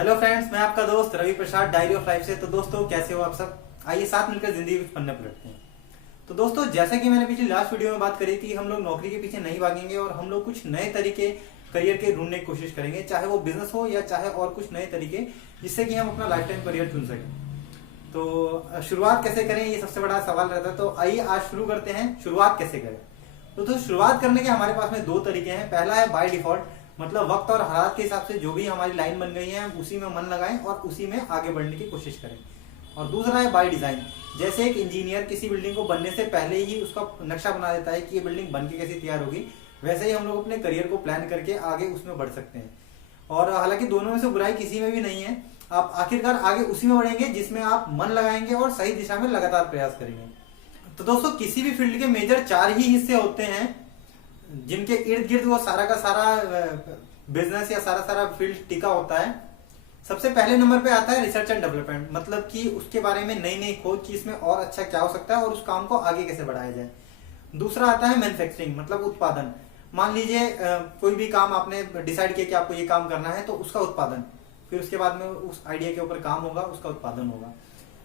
Hello friends, मैं आपका दोस्त Ravi Prasad diary of life से। तो दोस्तों, कैसे हो आप सब? आइए साथ मिलकर जिंदगी कुछ पन्ने पलटते हैं। तो दोस्तों, जैसा कि मैंने पिछली लास्ट वीडियो में बात करी थी, हम लोग नौकरी के पीछे नहीं भागेंगे और हम लोग कुछ नए तरीके करियर के ढूंढने की कोशिश करेंगे, चाहे वो बिजनेस हो या चाहे और कुछ नए तरीके, जिससे कि हम अपना लाइफ टाइम करियर चुन सकें। तो शुरुआत कैसे करें, ये सबसे बड़ा सवाल रहता है। तो आइए आज शुरू करते हैं, शुरुआत कैसे करें। तो शुरुआत करने के हमारे पास में दो तरीके हैं। पहला है बाय डिफॉल्ट, मतलब वक्त और हालात के हिसाब से जो भी हमारी लाइन बन गई है उसी में मन लगाएं और उसी में आगे बढ़ने की कोशिश करें। और दूसरा है बाय डिजाइन, जैसे एक इंजीनियर किसी बिल्डिंग को बनने से पहले ही उसका नक्शा बना देता है कि ये बिल्डिंग बन के कैसे तैयार होगी, वैसे ही हम लोग अपने करियर को प्लान करके आगे उसमें बढ़ सकते हैं। और हालांकि दोनों में से बुराई किसी में भी नहीं है, आप आखिरकार आगे उसी में बढ़ेंगे जिसमें आप मन लगाएंगे और सही दिशा में लगातार प्रयास करेंगे। तो दोस्तों, किसी भी फील्ड के मेजर 4 ही हिस्से होते हैं जिनके इर्द गिर्द वो सारा का सारा बिजनेस या सारा फील्ड टिका होता है। सबसे पहले नंबर पे आता है रिसर्च एंड डेवलपमेंट, मतलब कि उसके बारे में नई नई खोज कि इसमें और अच्छा क्या हो सकता है और उस काम को आगे कैसे बढ़ाया जाए। दूसरा आता है मैन्युफैक्चरिंग, मतलब उत्पादन। मान लीजिए कोई भी काम आपने डिसाइड किया कि आपको ये काम करना है, तो उसका उत्पादन, फिर उसके बाद में उस आइडिया के ऊपर काम होगा, उसका उत्पादन होगा।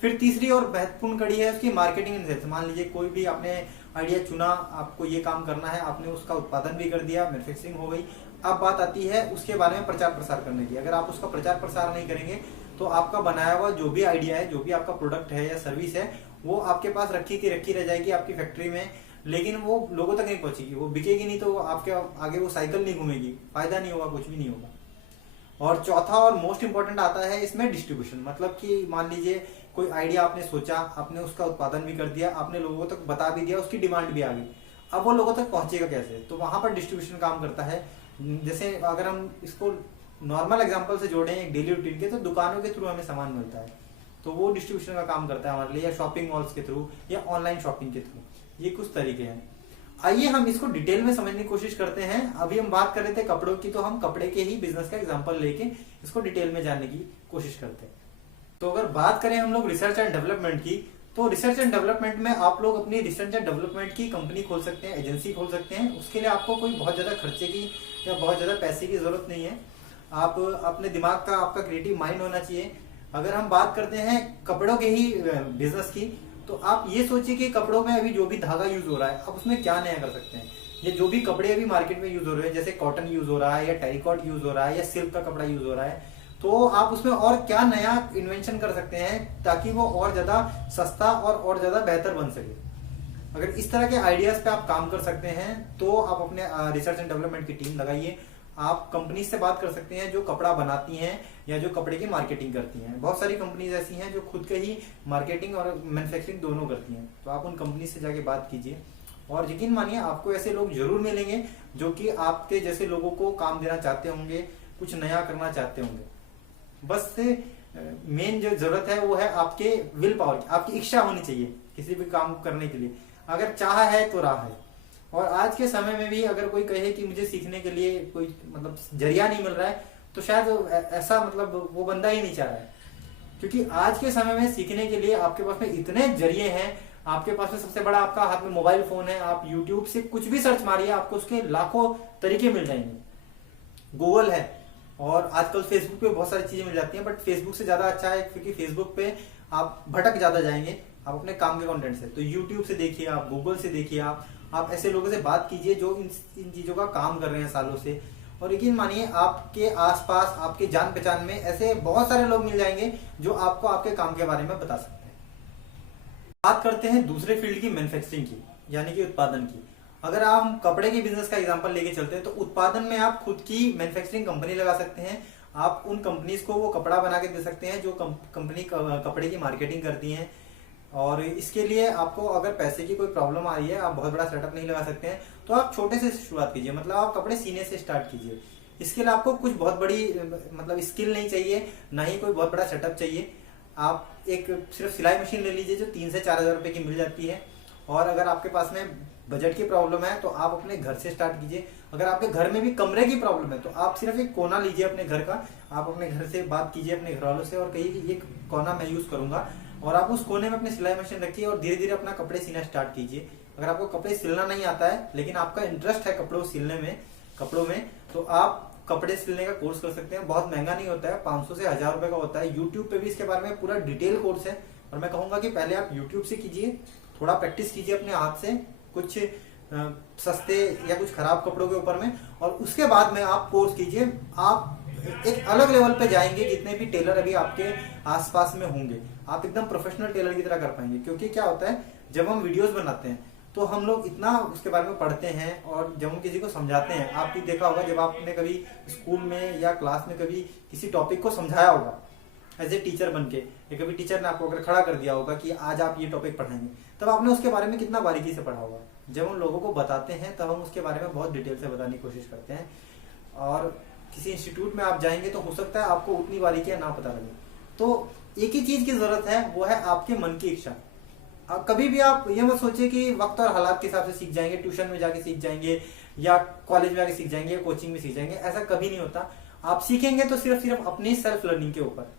फिर तीसरी और महत्वपूर्ण कड़ी है उसकी मार्केटिंग एंड सेल्स। मान लीजिए कोई भी आपने आइडिया चुना, आपको ये काम करना है, आपने उसका उत्पादन भी कर दिया, मैन्युफैक्चरिंग हो गई। अब बात आती है उसके बारे में प्रचार प्रसार करने की। अगर आप उसका प्रचार प्रसार नहीं करेंगे तो आपका बनाया हुआ जो भी आइडिया है, जो भी आपका प्रोडक्ट है या सर्विस है, वो आपके पास रखी की रखी रह जाएगी आपकी फैक्ट्री में, लेकिन वो लोगों तक नहीं पहुंचेगी, वो बिकेगी नहीं, तो आपके आगे वो साइकिल नहीं घूमेगी, फायदा नहीं होगा, कुछ भी नहीं होगा। और चौथा और मोस्ट इंपॉर्टेंट आता है इसमें डिस्ट्रीब्यूशन, मतलब कि मान लीजिए कोई आइडिया आपने सोचा, आपने उसका उत्पादन भी कर दिया, आपने लोगों तक बता भी दिया, उसकी डिमांड भी आ गई, अब वो लोगों तक पहुंचेगा कैसे? तो वहां पर डिस्ट्रीब्यूशन काम करता है। जैसे अगर हम इसको नॉर्मल एग्जांपल से जोड़ें एक डेली रूटीन के, तो दुकानों के थ्रू हमें सामान मिलता है, तो वो डिस्ट्रीब्यूशन का काम करता है हमारे लिए, या शॉपिंग मॉल्स के थ्रू या ऑनलाइन शॉपिंग के थ्रू। ये कुछ तरीके हैं। आइए हम इसको डिटेल में समझने की कोशिश करते हैं। अभी हम बात कर रहे थे कपड़ों की, तो हम कपड़े के ही बिजनेस का एग्जांपल लेके इसको डिटेल में जानने की कोशिश करते हैं। तो अगर बात करें हम लोग रिसर्च एंड डेवलपमेंट की, तो रिसर्च एंड डेवलपमेंट में आप लोग अपनी रिसर्च एंड डेवलपमेंट की कंपनी खोल सकते हैं, एजेंसी खोल सकते हैं। उसके लिए आपको कोई बहुत ज्यादा खर्चे की या बहुत ज्यादा पैसे की जरूरत नहीं है। आप अपने दिमाग का, आपका क्रिएटिव माइंड होना चाहिए। अगर हम बात करते हैं कपड़ों के ही बिजनेस की, तो आप ये सोचिए कि कपड़ों में अभी जो भी धागा यूज हो रहा है, आप उसमें क्या नया कर सकते हैं। ये जो भी कपड़े अभी मार्केट में यूज हो रहे हैं, जैसे कॉटन यूज हो रहा है या टेरिकॉट यूज हो रहा है या सिल्क का कपड़ा यूज हो रहा है, तो आप उसमें और क्या नया इन्वेंशन कर सकते हैं ताकि वो और ज्यादा सस्ता और ज्यादा बेहतर बन सके। अगर इस तरह के आइडियाज पे आप काम कर सकते हैं, तो आप अपने रिसर्च एंड डेवलपमेंट की टीम लगाइए। आप कंपनी से बात कर सकते हैं जो कपड़ा बनाती हैं या जो कपड़े की मार्केटिंग करती हैं। बहुत सारी कंपनीज ऐसी हैं जो खुद के ही मार्केटिंग और मैन्युफैक्चरिंग दोनों करती हैं, तो आप उन कंपनी से जाके बात कीजिए। और यकीन मानिए, आपको ऐसे लोग जरूर मिलेंगे जो कि आपके जैसे लोगों को काम देना चाहते होंगे, कुछ नया करना चाहते होंगे। बस मेन जो जरूरत है वो है आपके विल पावर, आपकी इच्छा होनी चाहिए किसी भी काम करने के लिए। अगर चाह है तो राह है। और आज के समय में भी अगर कोई कहे कि मुझे सीखने के लिए कोई मतलब जरिया नहीं मिल रहा है, तो शायद ऐसा मतलब वो बंदा ही नहीं चाह रहा है। क्योंकि आज के समय में सीखने के लिए आपके पास में इतने जरिए हैं। आपके पास में सबसे बड़ा आपका हाथ में मोबाइल फोन है, आप यूट्यूब से कुछ भी सर्च मारिए, आपको उसके लाखों तरीके मिल जाएंगे। गूगल है, और आजकल फेसबुक पे बहुत सारी चीजें मिल जाती हैं, बट फेसबुक से ज्यादा अच्छा है क्योंकि फेसबुक पे आप भटक ज्यादा जाएंगे आप अपने काम के कंटेंट से। तो यूट्यूब से देखिए, आप गूगल से देखिए, आप ऐसे लोगों से बात कीजिए जो इन चीजों का काम कर रहे हैं सालों से। और यकीन मानिए, आपके आसपास, आपके जान पहचान में ऐसे बहुत सारे लोग मिल जाएंगे जो आपको आपके काम के बारे में बता सकते हैं। बात करते हैं दूसरे फील्ड की, मैन्युफैक्चरिंग की, यानी कि उत्पादन की। अगर हम कपड़े के बिजनेस का एग्जांपल लेके चलते हैं, तो उत्पादन में आप खुद की मैन्युफैक्चरिंग कंपनी लगा सकते हैं। आप उन कंपनीज को वो कपड़ा बना के दे सकते हैं जो कंपनी कपड़े की मार्केटिंग करती हैं। और इसके लिए आपको अगर पैसे की कोई प्रॉब्लम आ रही है, आप बहुत बड़ा सेटअप नहीं लगा सकते हैं, तो आप छोटे से शुरुआत कीजिए, मतलब आप कपड़े सीने से स्टार्ट कीजिए। इसके लिए आपको कुछ बहुत बड़ी मतलब स्किल नहीं चाहिए, ना ही कोई बहुत बड़ा सेटअप चाहिए। आप एक सिर्फ सिलाई मशीन ले लीजिए जो 3 से 4 हजार रुपए की मिल जाती है। और अगर आपके पास में बजट की प्रॉब्लम है, तो आप अपने घर से स्टार्ट कीजिए। अगर आपके घर में भी कमरे की प्रॉब्लम है, तो आप सिर्फ एक कोना लीजिए अपने घर का, आप अपने घर से बात कीजिए अपने घर वालों से और कहिए कि ये कोना मैं यूज करूंगा, और आप उस कोने में अपनी सिलाई मशीन रखिए और धीरे धीरे अपना कपड़े सीना स्टार्ट कीजिए। अगर आपको कपड़े सिलना नहीं आता है, लेकिन आपका इंटरेस्ट है कपड़ों सिलने में, कपड़ों में, तो आप कपड़े सिलने का कोर्स कर सकते हैं। बहुत महंगा नहीं होता है, 500 से 1000 रुपए का होता है। यूट्यूब पे भी इसके बारे में पूरा डिटेल कोर्स है, और मैं कहूंगा कि पहले आप यूट्यूब से कीजिए, थोड़ा प्रैक्टिस कीजिए अपने हाथ से कुछ सस्ते या कुछ खराब कपड़ों के ऊपर में, और उसके बाद में आप कोर्स कीजिए। आप एक अलग लेवल पे जाएंगे। जितने भी टेलर अभी आपके आसपास में होंगे, आप एकदम प्रोफेशनल टेलर की तरह कर पाएंगे। क्योंकि क्या होता है, जब हम वीडियोस बनाते हैं तो हम लोग इतना उसके बारे में पढ़ते हैं, और जब हम किसी को समझाते हैं, आप भी देखा होगा जब आपने कभी स्कूल में या क्लास में कभी किसी टॉपिक को समझाया होगा एज ए टीचर बन के, या कभी टीचर ने आपको अगर खड़ा कर दिया होगा कि आज आप ये टॉपिक पढ़ाएंगे, तब आपने उसके बारे में कितना बारीकी से पढ़ा होगा। जब हम लोगों को बताते हैं तब हम उसके बारे में बहुत डिटेल से बताने की कोशिश करते हैं। और किसी इंस्टीट्यूट में आप जाएंगे तो हो सकता है आपको उतनी बारीकियां ना पता लगे। तो एक ही चीज की जरूरत है, वो है आपके मन की इच्छा। अब कभी भी आप ये मत सोचिए कि वक्त और हालात के हिसाब से सीख जाएंगे, ट्यूशन में जाके सीख जाएंगे, या कॉलेज में जाके सीख जाएंगे, या कोचिंग में सीख जाएंगे। ऐसा कभी नहीं होता। आप सीखेंगे तो सिर्फ अपनी सेल्फ लर्निंग के ऊपर।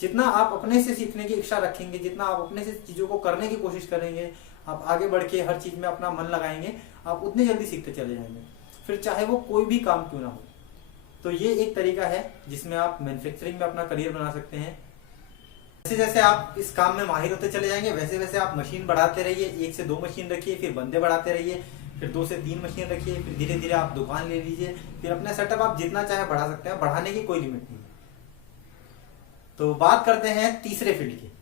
जितना आप अपने से सीखने की इच्छा रखेंगे, जितना आप अपने से चीजों को करने की कोशिश करेंगे, आप आगे बढ़ के हर चीज में अपना मन लगाएंगे, आप उतने जल्दी सीखते चले जाएंगे, फिर चाहे वो कोई भी काम क्यों ना हो। तो ये एक तरीका है जिसमें आप मैन्युफैक्चरिंग में अपना करियर बना सकते हैं। जैसे जैसे आप इस काम में माहिर होते चले जाएंगे, वैसे वैसे आप मशीन बढ़ाते रहिए। 1 से 2 मशीन रखिए, फिर बंदे बढ़ाते रहिए, फिर 2 से 3 मशीन रखिए, फिर धीरे धीरे आप दुकान ले लीजिए। फिर अपना सेटअप आप जितना चाहे बढ़ा सकते हैं, बढ़ाने की कोई लिमिट नहीं है। तो बात करते हैं तीसरे फील्ड की,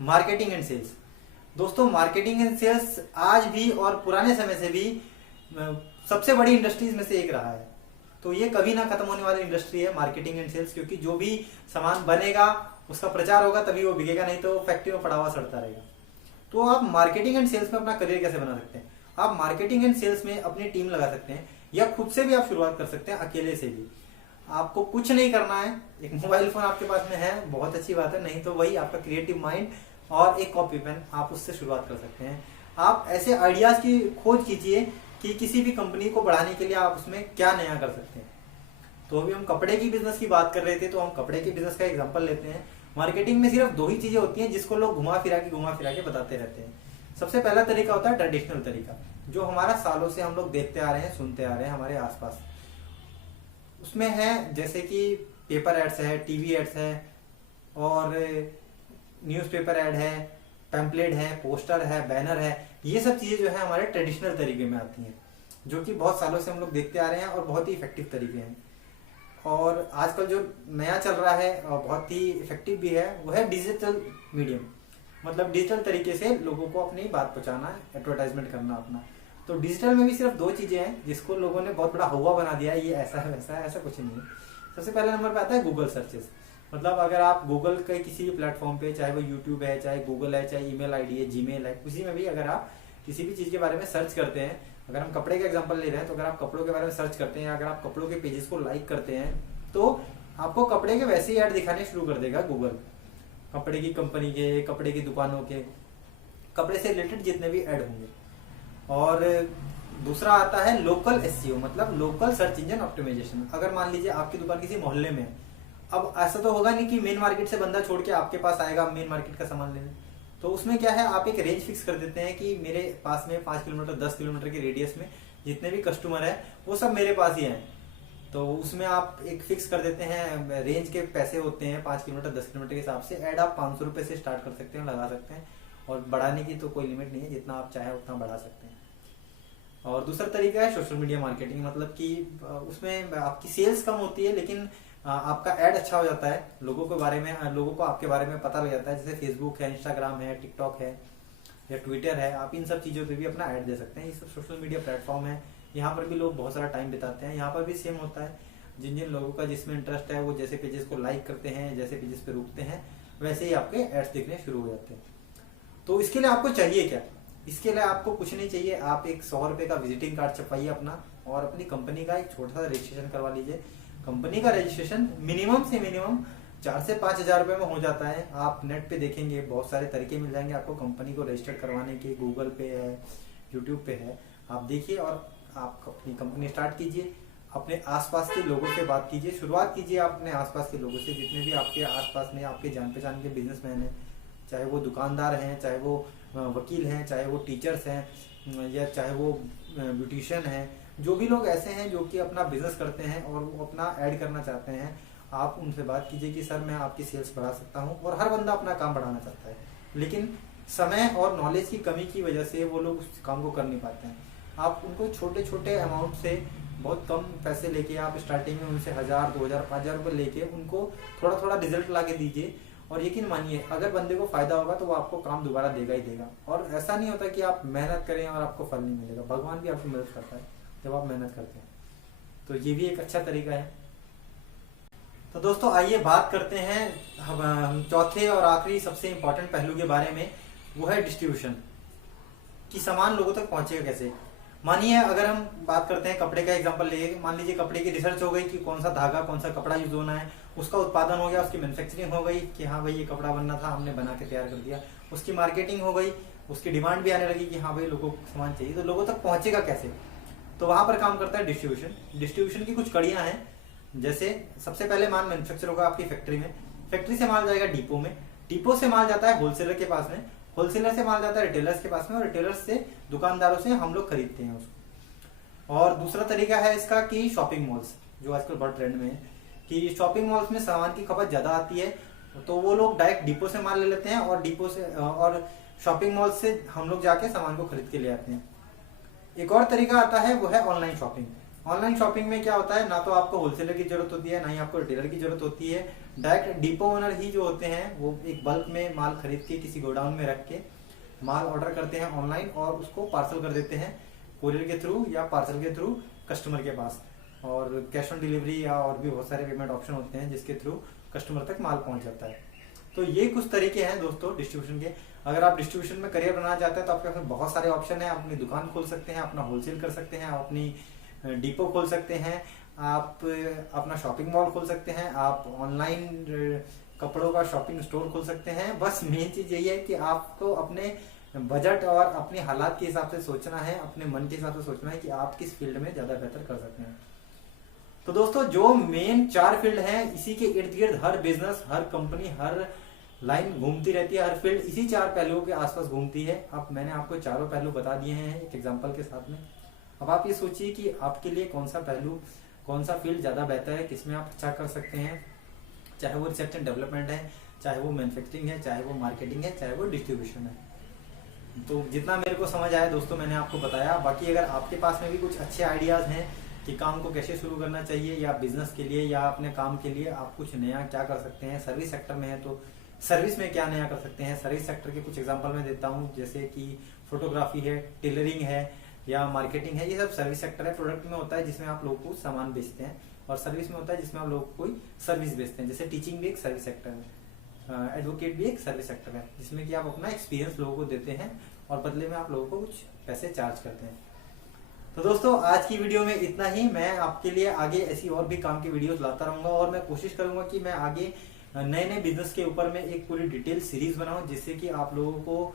मार्केटिंग एंड सेल्स। दोस्तों, मार्केटिंग एंड सेल्स आज भी और पुराने समय से भी सबसे बड़ी इंडस्ट्रीज में से एक रहा है। तो ये कभी ना खत्म होने वाली इंडस्ट्री है मार्केटिंग एंड सेल्स, क्योंकि जो भी सामान बनेगा उसका प्रचार होगा तभी वो बिकेगा, नहीं तो फैक्ट्री में पड़ा हुआ सड़ता रहेगा। तो आप मार्केटिंग एंड सेल्स में अपना करियर कैसे बना सकते हैं? आप मार्केटिंग एंड सेल्स में अपनी टीम लगा सकते हैं, या खुद से भी आप शुरुआत कर सकते हैं, अकेले से भी। आपको कुछ नहीं करना है, एक मोबाइल फोन आपके पास में है, बहुत अच्छी बात है, नहीं तो वही आपका क्रिएटिव माइंड और एक कॉपी पेन, आप उससे शुरुआत कर सकते हैं। आप ऐसे आइडियाज की खोज कीजिए कि किसी भी कंपनी को बढ़ाने के लिए आप उसमें क्या नया कर सकते हैं। तो अभी हम कपड़े की बिजनेस की बात कर रहे थे, तो हम कपड़े की बिजनेस का एग्जांपल लेते हैं। मार्केटिंग में सिर्फ 2 ही चीजें होती हैं जिसको लोग घुमा फिरा के बताते रहते हैं। सबसे पहला तरीका होता है ट्रेडिशनल तरीका, जो हमारा सालों से हम लोग देखते आ रहे हैं, सुनते आ रहे हैं हमारे आसपास। उसमें है जैसे कि पेपर एड्स है, टीवी एड्स है, और न्यूज़पेपर ऐड है, पैम्पलेट है, पोस्टर है, बैनर है। ये सब चीजें जो है हमारे ट्रेडिशनल तरीके में आती हैं, जो कि बहुत सालों से हम लोग देखते आ रहे हैं और बहुत ही इफेक्टिव तरीके हैं। और आजकल जो नया चल रहा है और बहुत ही इफेक्टिव भी है, वो है डिजिटल मीडियम। मतलब डिजिटल तरीके से लोगों को अपनी बात पहुंचाना, एडवर्टाइजमेंट करना अपना। तो डिजिटल में भी सिर्फ 2 चीजें हैं जिसको लोगों ने बहुत बड़ा हवा बना दिया है, ये ऐसा है वैसा है, ऐसा कुछ नहीं है। सबसे पहले नंबर पे आता है गूगल सर्चेस। मतलब अगर आप गूगल के किसी भी प्लेटफॉर्म पे, चाहे वो यूट्यूब है, चाहे गूगल है, चाहे ईमेल आईडी है, जीमेल है, किसी में भी अगर आप किसी भी चीज के बारे में सर्च करते हैं, अगर हम कपड़े का एग्जांपल ले रहे हैं, तो अगर आप कपड़ों के बारे में सर्च करते हैं, अगर आप कपड़ों के पेजेस को लाइक करते हैं, तो आपको कपड़े के वैसे ही ऐड दिखाने शुरू कर देगा गूगल। कपड़े की कंपनी के, कपड़े की दुकानों के, कपड़े से रिलेटेड जितने भी ऐड होंगे। और दूसरा आता है लोकल एसईओ, मतलब लोकल सर्च इंजन ऑप्टिमाइजेशन। अगर मान लीजिए आपकी दुकान किसी मोहल्ले में है, अब ऐसा तो होगा नहीं कि मेन मार्केट से बंदा छोड़ के आपके पास आएगा मेन मार्केट का सामान लेने। तो उसमें क्या है, आप एक रेंज फिक्स कर देते हैं कि मेरे पास में 5 किलोमीटर 10 किलोमीटर के रेडियस में जितने भी कस्टमर है वो सब मेरे पास ही आए। तो उसमें आप एक फिक्स कर देते हैं, रेंज के पैसे होते हैं 5 किलोमीटर 10 किलोमीटर के हिसाब से। ऐड आप 500 रुपए से स्टार्ट कर सकते हैं, लगा सकते हैं, और बढ़ाने की तो कोई लिमिट नहीं है, जितना आप चाहे उतना बढ़ा सकते हैं। और दूसरा तरीका है सोशल मीडिया मार्केटिंग। मतलब कि उसमें आपकी सेल्स कम होती है, लेकिन आपका ऐड अच्छा हो जाता है, लोगों के बारे में, लोगों को आपके बारे में पता लग जाता है। जैसे फेसबुक है, इंस्टाग्राम है, टिकटॉक है, या ट्विटर है, आप इन सब चीजों पे भी अपना ऐड दे सकते हैं। ये सब सोशल मीडिया प्लेटफॉर्म है, यहाँ पर भी लोग बहुत सारा टाइम बिताते हैं। यहाँ पर भी सेम होता है, जिन जिन लोगों का जिसमें इंटरेस्ट है वो जैसे पेजेस को लाइक करते हैं, जैसे पेजेस पे रुकते हैं, वैसे ही आपके एड्स दिखने शुरू हो जाते हैं। तो इसके लिए आपको चाहिए क्या? इसके लिए आपको कुछ नहीं चाहिए, आप एक 100 रुपए का विजिटिंग कार्ड छपाइए अपना, और अपनी कंपनी का एक छोटा सा रजिस्ट्रेशन करवा लीजिए। कंपनी का रजिस्ट्रेशन मिनिमम से मिनिमम 4 से 5 हजार रुपए में हो जाता है। आप नेट पे देखेंगे, बहुत सारे तरीके मिल जाएंगे आपको कंपनी को रजिस्टर करवाने के। गूगल पे है, यूट्यूब पे है, आप देखिए और आप अपनी कंपनी स्टार्ट कीजिए। अपने आसपास के लोगों से बात कीजिए, शुरुआत कीजिए अपने आसपास के लोगों से। जितने भी आपके आसपास में आपके जान पहचान के बिजनेसमैन हैं, चाहे वो दुकानदार हैं, चाहे वो वकील हैं, चाहे वो टीचर्स हैं, या चाहे वो ब्यूटिशियन हैं, जो भी लोग ऐसे हैं जो कि अपना बिजनेस करते हैं और वो अपना ऐड करना चाहते हैं, आप उनसे बात कीजिए कि सर मैं आपकी सेल्स बढ़ा सकता हूँ। और हर बंदा अपना काम बढ़ाना चाहता है, लेकिन समय और नॉलेज की कमी की वजह से वो लोग उस काम को कर नहीं पाते हैं। आप उनको छोटे छोटे अमाउंट से, बहुत कम पैसे लेके आप स्टार्टिंग में उनसे 1000, 2000, 5000 रुपये लेके उनको थोड़ा थोड़ा रिजल्ट ला के दीजिए, और यकीन मानिए अगर बंदे को फायदा होगा तो वो आपको काम दोबारा देगा ही देगा। और ऐसा नहीं होता कि आप मेहनत करें और आपको फल नहीं मिलेगा, भगवान भी आपकी मदद करता है जब आप मेहनत करते हैं। तो ये भी एक अच्छा तरीका है। तो दोस्तों आइए बात करते हैं हम चौथे और आखिरी सबसे इंपॉर्टेंट पहलू के बारे में, वो है डिस्ट्रीब्यूशन, कि सामान लोगों तक पहुंचेगा कैसे। मानिए अगर हम बात करते हैं कपड़े का एग्जांपल ले, मान लीजिए कपड़े की रिसर्च हो गई कि कौन सा धागा, कौन सा कपड़ा यूज होना है, उसका उत्पादन हो गया, उसकी मैन्युफैक्चरिंग हो गई कि हाँ भाई ये कपड़ा बनना था, हमने बना के तैयार कर दिया, उसकी मार्केटिंग हो गई, उसकी डिमांड भी आने लगी कि हाँ भाई लोगों को सामान चाहिए, तो लोगों तक पहुंचेगा कैसे। तो वहां पर काम करता है डिस्ट्रीब्यूशन। डिस्ट्रीब्यूशन की कुछ कड़ियां हैं, जैसे सबसे पहले माल मैन्युफैक्चर होगा आपकी फैक्ट्री में, फैक्ट्री से माल जाएगा डिपो में, डिपो से माल जाता है होलसेलर के पास में, होलसेलर से माल जाता है रिटेलर्स के पास में, और रिटेलर्स से दुकानदारों से हम लोग खरीदते हैं उसको। और दूसरा तरीका है इसका कि शॉपिंग मॉल्स, जो आजकल बहुत ट्रेंड में है, कि शॉपिंग मॉल्स में सामान की खपत ज्यादा आती है, तो वो लोग डायरेक्ट डिपो से माल ले लेते हैं और डिपो से और शॉपिंग मॉल से हम लोग जाके सामान को खरीद के ले आते हैं। एक और तरीका आता है वो है ऑनलाइन शॉपिंग। ऑनलाइन शॉपिंग में क्या होता है, ना तो आपको होलसेलर की जरूरत होती है, ना ही आपको रिटेलर की जरूरत होती है, डायरेक्ट डिपो ओनर ही जो होते हैं वो एक बल्क में माल खरीद के किसी गोडाउन में रख के माल ऑर्डर करते हैं ऑनलाइन, और उसको पार्सल कर देते हैं कोरियर के थ्रू या पार्सल के थ्रू कस्टमर के पास, और कैश ऑन डिलीवरी या और भी बहुत सारे पेमेंट ऑप्शन होते हैं जिसके थ्रू कस्टमर तक माल पहुंच जाता है। तो ये कुछ तरीके हैं दोस्तों डिस्ट्रीब्यूशन के। अगर आप डिस्ट्रीब्यूशन में करियर बनाना चाहते हैं तो आपके पास बहुत सारे ऑप्शन है। आप अपनी दुकान खोल सकते हैं, अपना होलसेल कर सकते हैं, आप अपनी डिपो खोल सकते हैं, आप अपना शॉपिंग मॉल खोल सकते हैं, आप ऑनलाइन कपड़ों का शॉपिंग स्टोर खोल सकते हैं। बस मेन चीज यही है कि आपको अपने बजट और अपने हालात के हिसाब से सोचना है, अपने मन के हिसाब से सोचना है कि आप किस फील्ड में ज्यादा बेहतर कर सकते हैं। तो दोस्तों जो मेन 4 फील्ड हैं, इसी के इर्द गिर्द हर बिजनेस, हर कंपनी, हर लाइन घूमती रहती है, हर फील्ड इसी 4 पहलुओं के आसपास घूमती है। अब मैंने आपको चारों पहलू बता दिए हैं एक एग्जांपल के साथ में। अब आप ये सोचिए कि आपके लिए कौन सा पहलू, कौन सा फील्ड ज्यादा बेहतर है, किसमें आप अच्छा कर सकते हैं, चाहे वो रिसर्च एंड डेवलपमेंट है, चाहे वो मैन्युफैक्चरिंग है, चाहे वो मार्केटिंग है, चाहे वो डिस्ट्रीब्यूशन है। तो जितना मेरे को समझ आया दोस्तों मैंने आपको बताया। बाकी अगर आपके पास में भी कुछ अच्छे आइडियाज हैं कि काम को कैसे शुरू करना चाहिए, या बिजनेस के लिए या अपने काम के लिए आप कुछ नया क्या कर सकते हैं, सर्विस सेक्टर में है तो सर्विस में क्या नया कर सकते हैं। सर्विस सेक्टर के कुछ एग्जांपल मैं देता हूँ, जैसे कि फोटोग्राफी है, टेलरिंग है या मार्केटिंग है, ये सब सर्विस सेक्टर है। प्रोडक्ट में होता है जिसमें आप लोगों को सामान बेचते हैं, और सर्विस में होता है जिसमें आप लोगों को कोई सर्विस बेचते हैं। जैसे टीचिंग भी एक सर्विस सेक्टर है, एडवोकेट भी एक सर्विस सेक्टर है, जिसमें कि आप अपना एक्सपीरियंस लोगों को देते हैं और बदले में आप लोगों को कुछ पैसे चार्ज करते हैं। तो दोस्तों आज की वीडियो में इतना ही। मैं आपके लिए आगे ऐसी और भी काम की वीडियोस लाता रहूंगा, और मैं कोशिश करूंगा कि मैं आगे नए नए बिजनेस के ऊपर में एक पूरी डिटेल सीरीज बनाऊं, जिससे कि आप लोगों को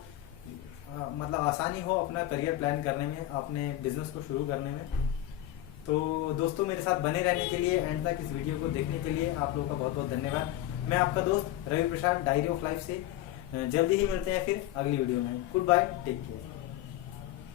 मतलब आसानी हो अपना करियर प्लान करने में, अपने बिजनेस को शुरू करने में। तो दोस्तों मेरे साथ बने रहने के लिए, एंड तक इस वीडियो को देखने के लिए आप लोगों का बहुत बहुत धन्यवाद। मैं आपका दोस्त Ravi Prasad, diary of life से। जल्दी ही मिलते हैं फिर अगली वीडियो में। Goodbye, take care.